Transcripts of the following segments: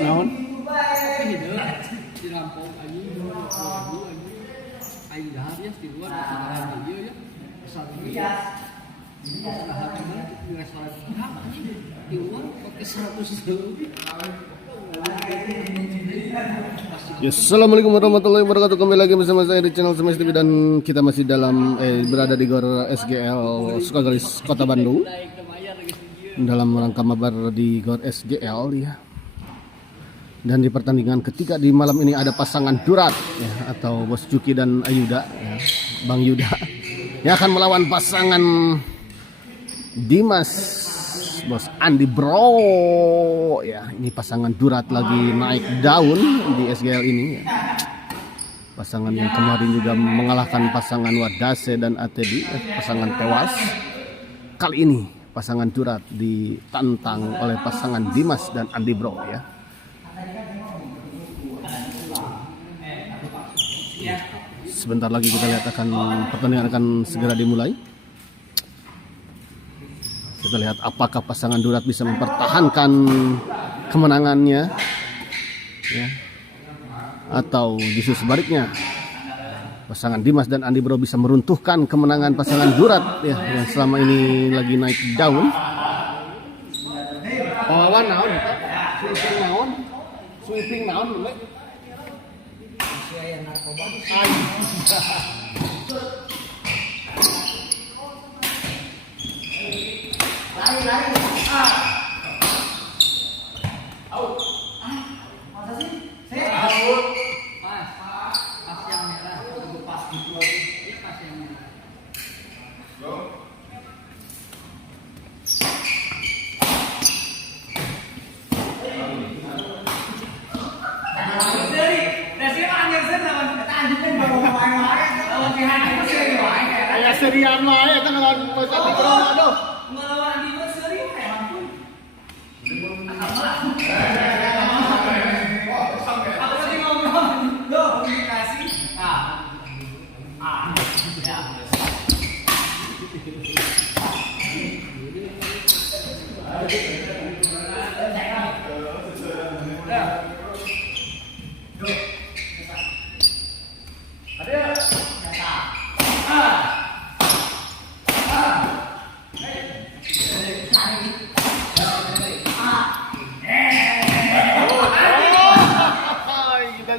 naon? Tapi hidup di Lampung ayu ayu dahar ya di luar ada dia ya asal dia dahar mana di restoran di luar pakai 100.000. Ya, assalamualaikum warahmatullahi wabarakatuh. Kembali lagi bersama saya di channel Semes TV dan kita masih berada di Gor SGL Sukagelis Kota Bandung dalam rangka mabar di Gor SGL ya. Dan di pertandingan ketiga di malam ini ada pasangan Durat ya, atau Bos Juki dan Ayuda ya, Bang Yuda yang akan melawan pasangan Dimas Bos Andi Bro ya. Ini pasangan Durat lagi naik daun di SGL ini ya. Pasangan yang kemarin juga mengalahkan pasangan Wadase dan ATD ya, pasangan tewas. Kali ini pasangan Durat ditantang oleh pasangan Dimas dan Andi Bro ya. Sebentar lagi kita lihat pertandingan akan segera dimulai. Kita lihat apakah pasangan Durat bisa mempertahankan kemenangannya ya, atau justru sebaliknya pasangan Dimas dan Andi Bro bisa meruntuhkan kemenangan pasangan Durat ya, yang selama ini lagi naik daun. Pahlawan naon eta? Sweeping naon dulu. Yang narkoba lari out masa sih saya out pas yang merah pas gitu ini pas yang merah serian mah ya kan lawan Bos Andi Bro aduh. Melawan Andi Bro seri ya ampun. Apa tadi ngomong? Loh, komunikasi.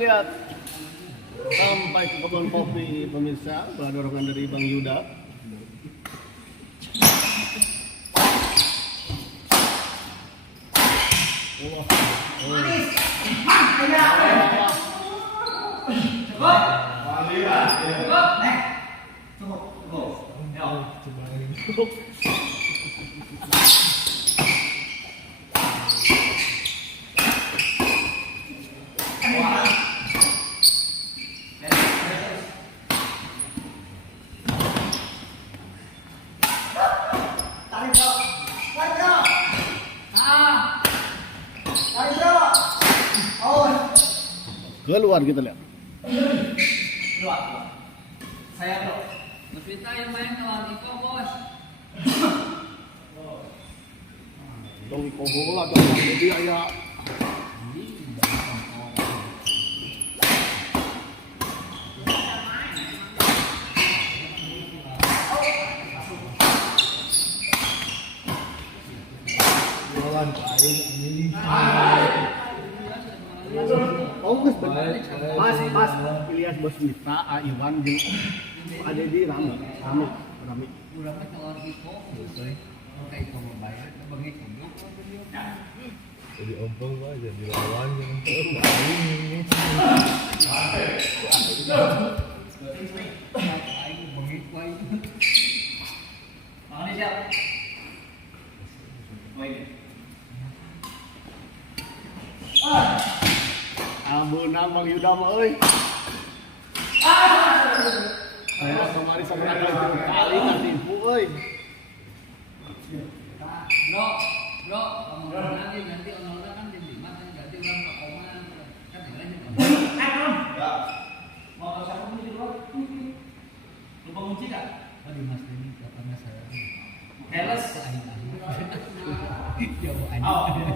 Lihat sampai ke kebun kopi pemirsa, bola dorongan dari Bang Yuda. Keluar kita lihat. Keluar. Saya bro. Mas Vita yang main lawan Iko bos. Dong Iko bola dong dia ya. Lawan kain ini. Oh, pas Ilyas Bos Mita, Iwan jeung ada di rame. Urang mah lawan Iko euy. Kayak Iko membayar ke Bang Iko. Jadi ompong mah jadi lawan yang Ampun Bang Yuda mah euy. Saya kemarin sampai kali katipu euy. Bro, nanti orang-orang kan jadi mata ganti orang Pak Oman kan yang mau ke siapa pun di luar. Lupa kunci enggak? Aduh Mas ini karena saya. Keles jauh anjing.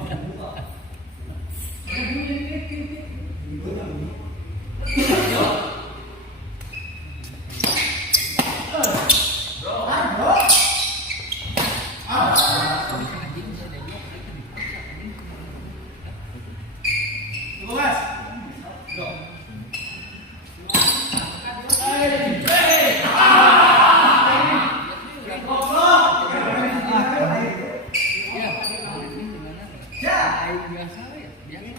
aing biasa ya. Biasa.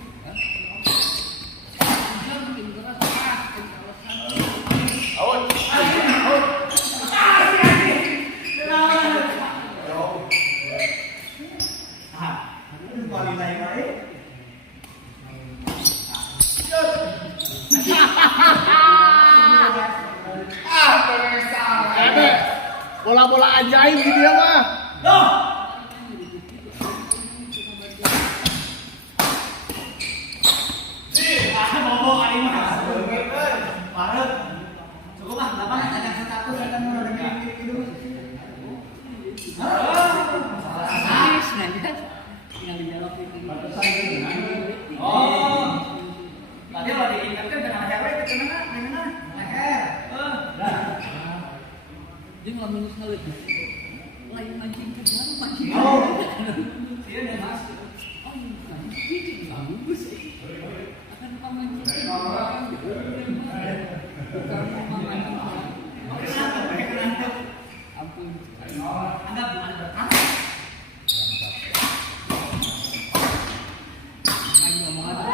Hujan makin deras keras aing alasan. Bola-bola ajaib gitu ya mah. Tinggal dijawab itu. Tadi kalau diingatkan dengan cewek itu kenapa? Dia nggak minus sekali. Lain mancing kerjaan mancing. Iya nih mas. Oh, mancing bagus. Akan lupa mancing. Ampun. Anggap gimana berkah? Lagi ngomong apa?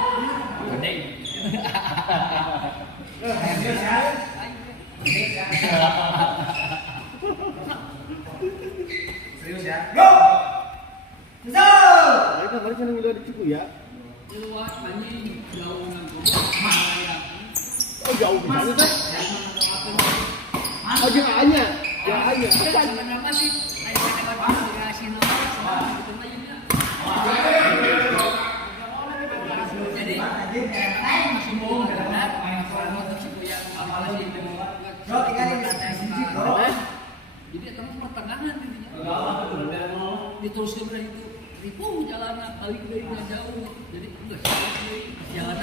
Gede. Serius ya? Go! Ayo kemarin kan udah dicukup ya. Luar mancing jauh nanti. Mana Oh jauh bisa teh. Oh jangan hanya. Ya hanya. kenapa sih? Ayo kita kasih nomor sama gitu aja. Jadi masih mau benar motor situ yang apa sih itu Bro, tinggalin biji, bro. jadi teman pertengahan intinya diteruskan dari itu ribu jalanan kali dari jauh jadi enggak jalan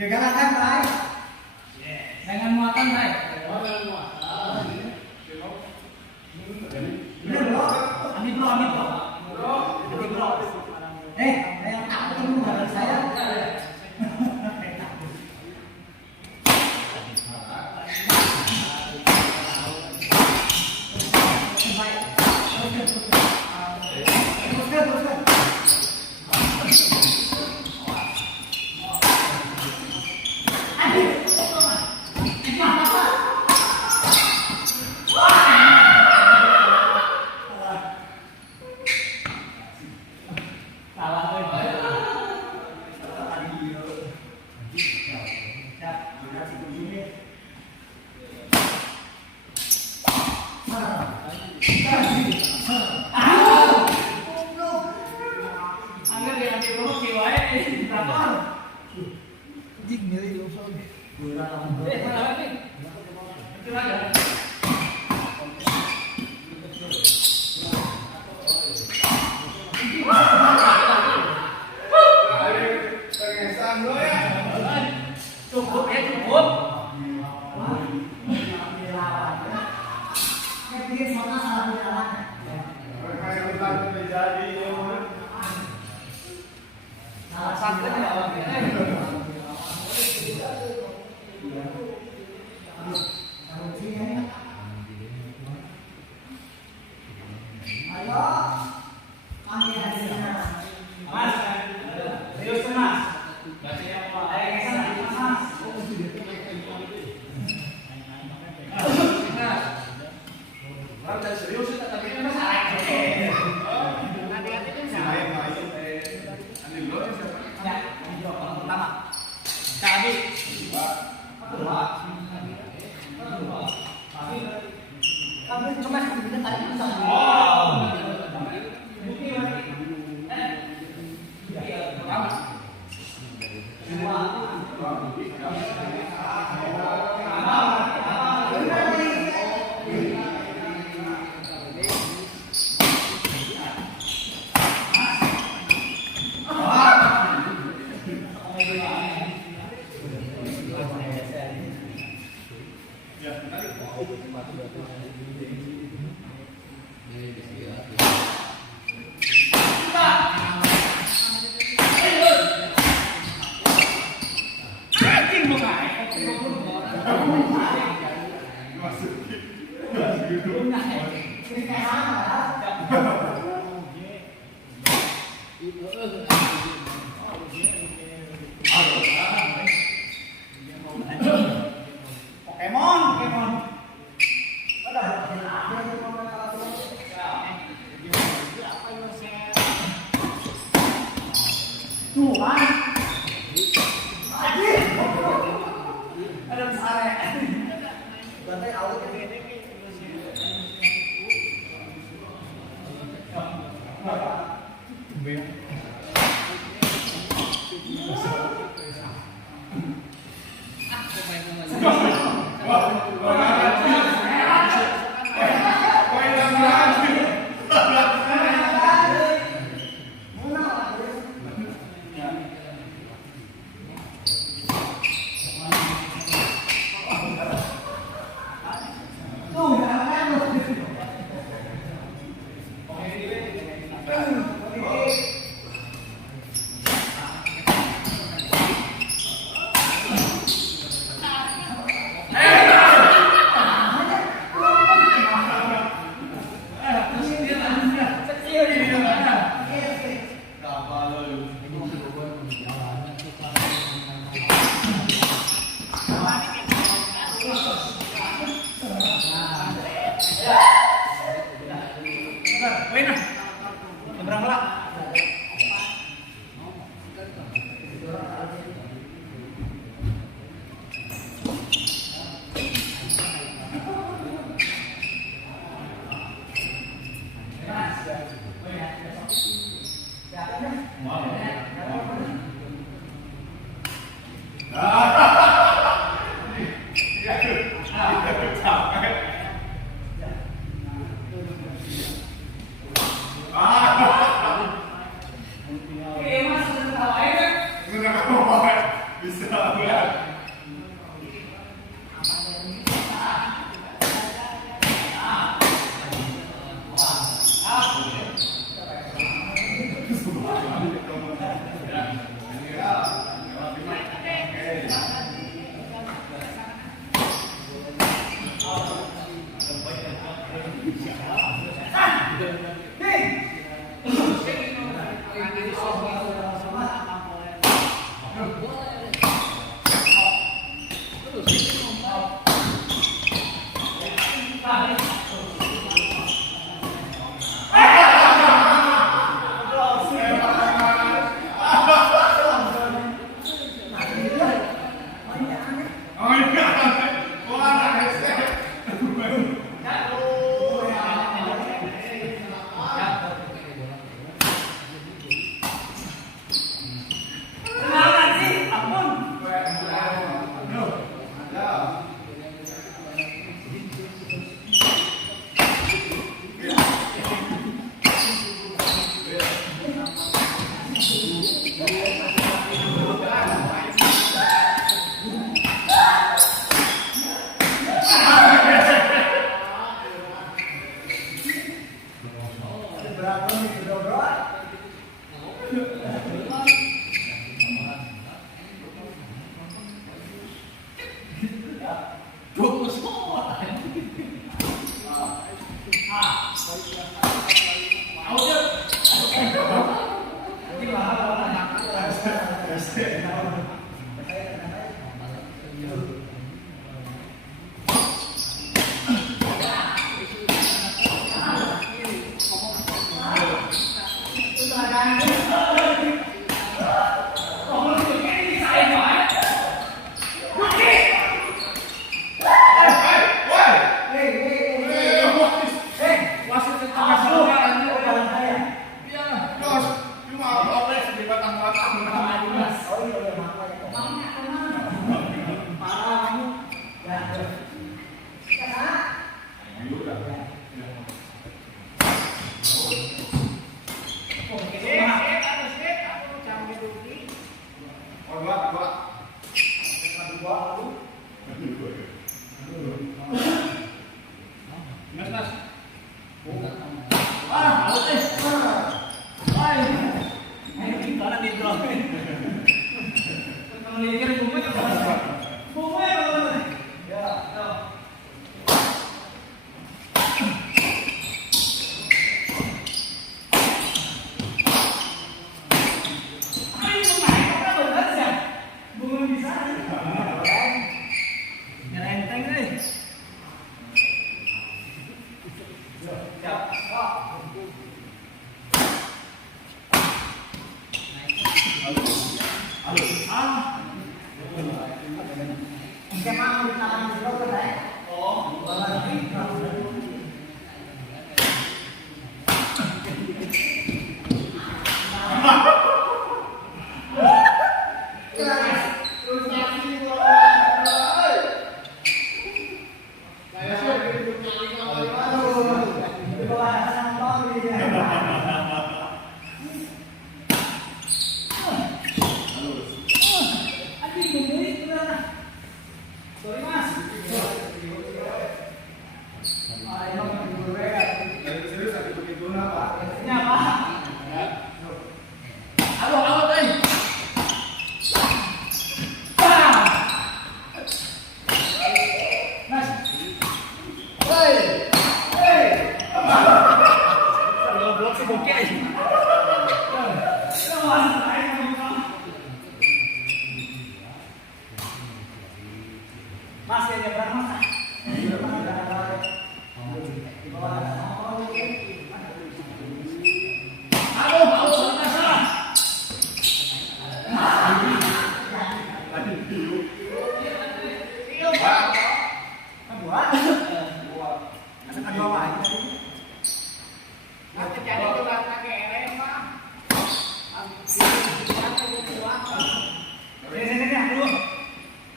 Jaga langkah, Bay. Dengan muatan, Bay. Bener, bro. Amin, bro. Amin, bro. Yang takut itu bukan saya.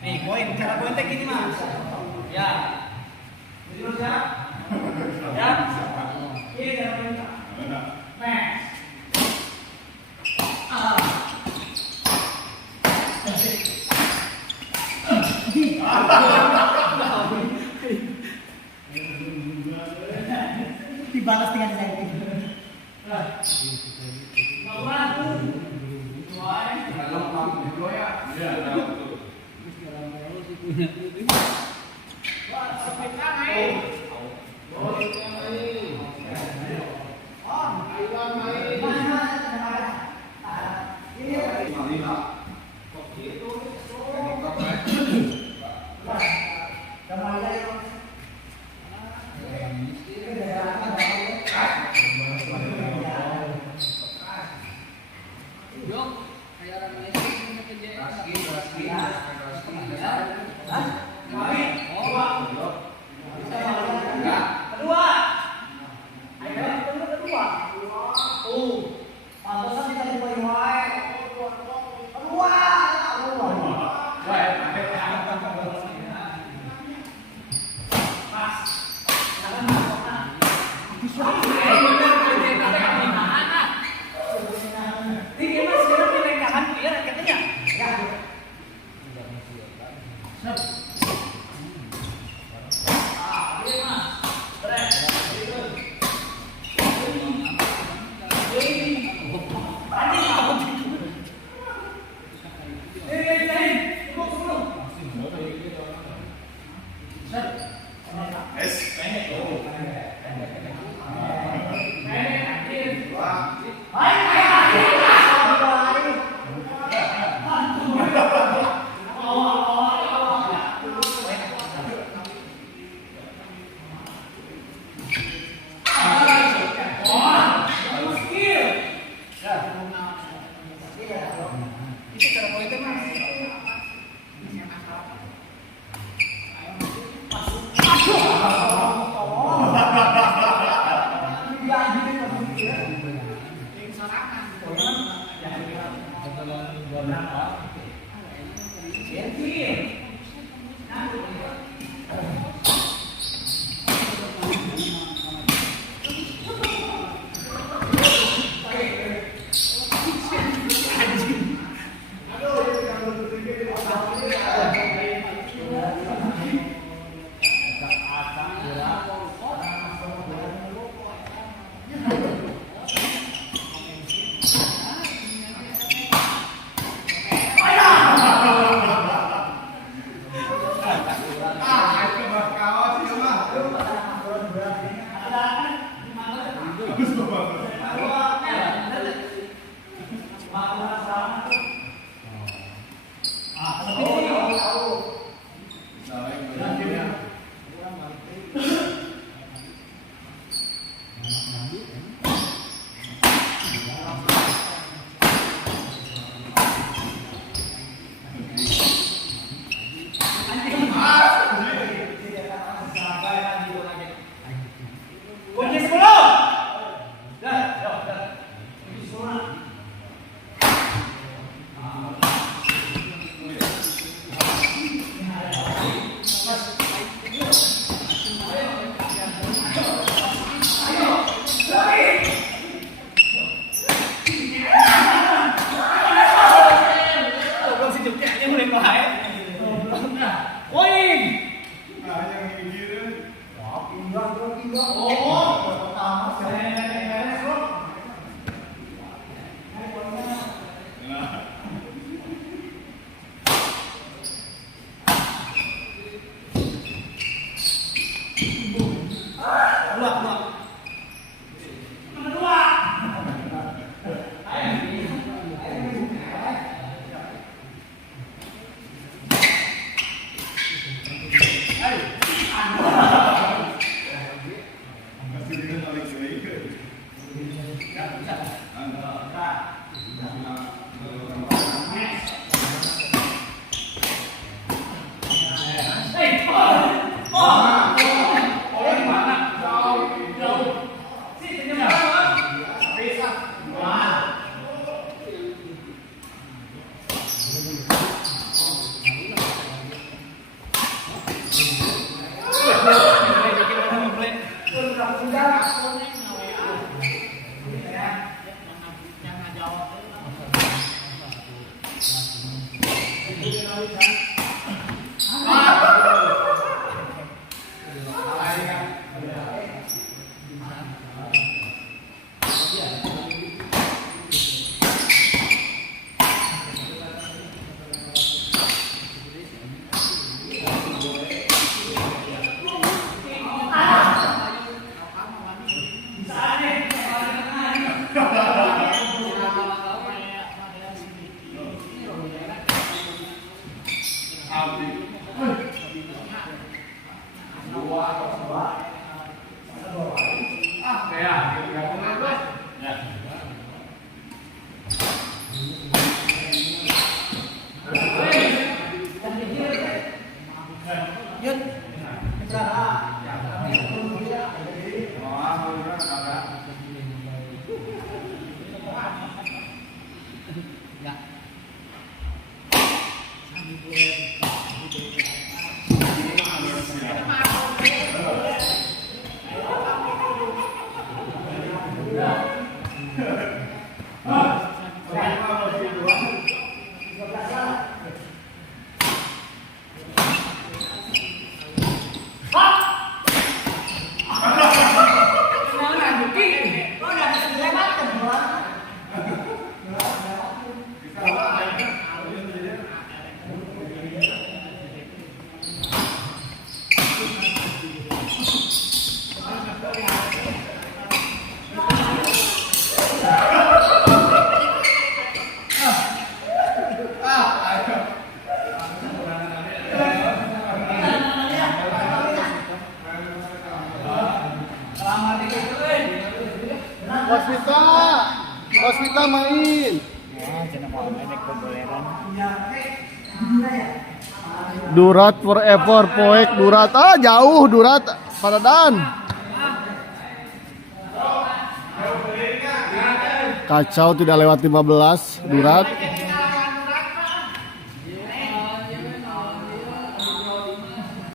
Nih, poin, cara poin tek ini mas. Ya. Terus ya. Ya. Ini cara poin. Next. Dibalas dengan saya. Dok, kayak orang Malaysia kerja. Waspita main. Durat forever, poek Durat. Ah, jauh Durat. Paradan. Kacau tidak lewat 15 Durat.